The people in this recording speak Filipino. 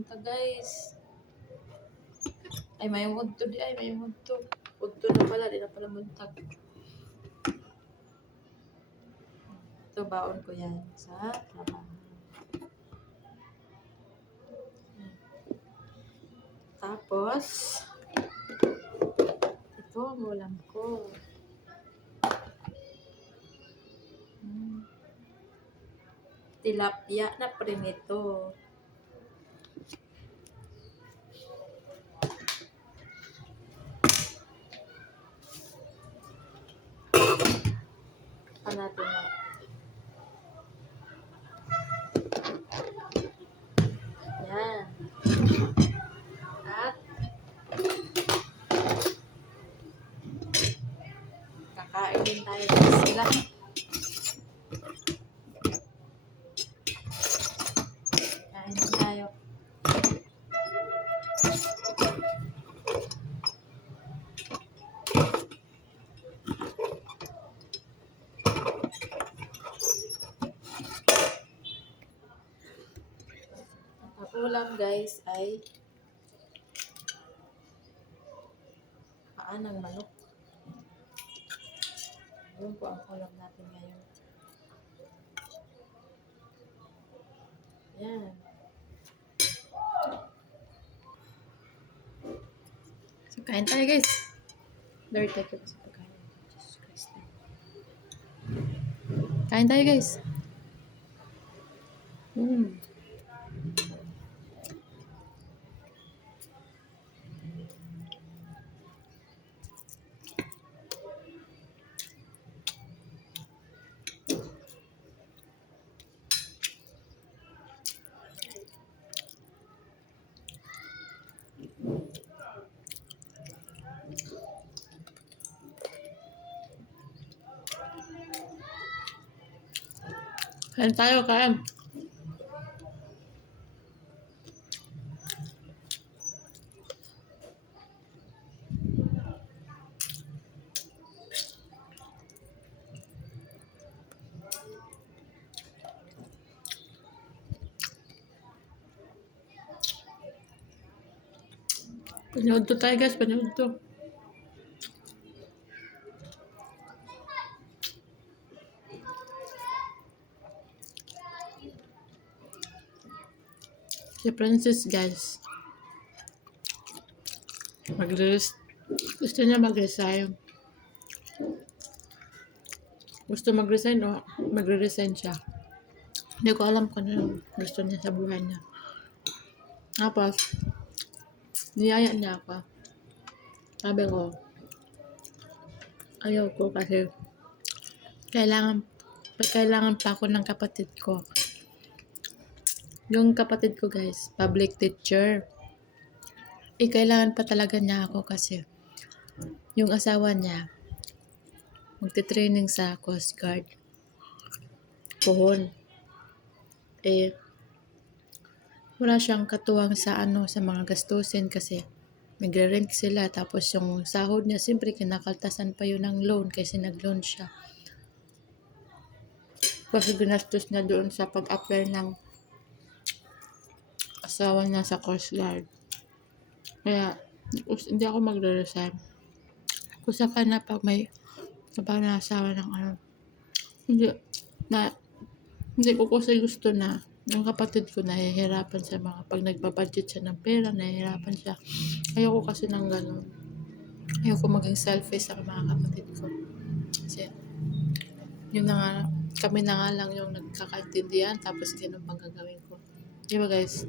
munta guys. Ay, may mudto di ay, may mudto. Mudto na pala, di na pala muntag. Ito, baon ko yan sa trabaho. Tapos, ito ang ulam ko. Hmm. Tilapia na prinito. Pa natin na. Yan. At kakain din tayo sila. Ulam guys ay paa ng manok. Yun po ang ulam natin ngayon. Yan. So, kain tayo guys. Dirty ko sa pagkain. Jesus. Kain tayo guys. Mm. Kain tayo, kain. To tayo guys, panood Si Princess guys. mag Gusto niya mag-resign. Gusto mag-resign o magre-resign siya. Hindi ko alam kung ano gusto niya sa buhay niya. Tapos, niyaya niya ako. Sabi ko, ayaw ko kasi kailangan kailangan pa ako ng kapatid ko. Yung kapatid ko guys, public teacher. Eh, pa talaga niya ako kasi yung asawa niya, magte-training sa Coast Guard. Puhon. Eh, wala siyang katuwang sa ano, sa mga gastusin kasi nagre-rent sila tapos yung sahod niya, siyempre kinakaltasan pa yun ng loan kasi nag-loan siya. Kasi ginastos niya doon sa pag-apply ng asawa niya sa Coast Guard. Kaya, hindi ako magre-resign. Saka na pag may kapag na asawa ng ano, hindi, na, hindi ko kasi gusto na yung kapatid ko nahihirapan sa mga pag nagbabudget siya ng pera, nahihirapan siya. Ayoko kasi ng ganun. Ayoko maging selfish sa mga kapatid ko. Kasi, yun na nga, kami na nga lang yung nagkakaintindihan tapos ganun pang gagawin ko. Di ba guys?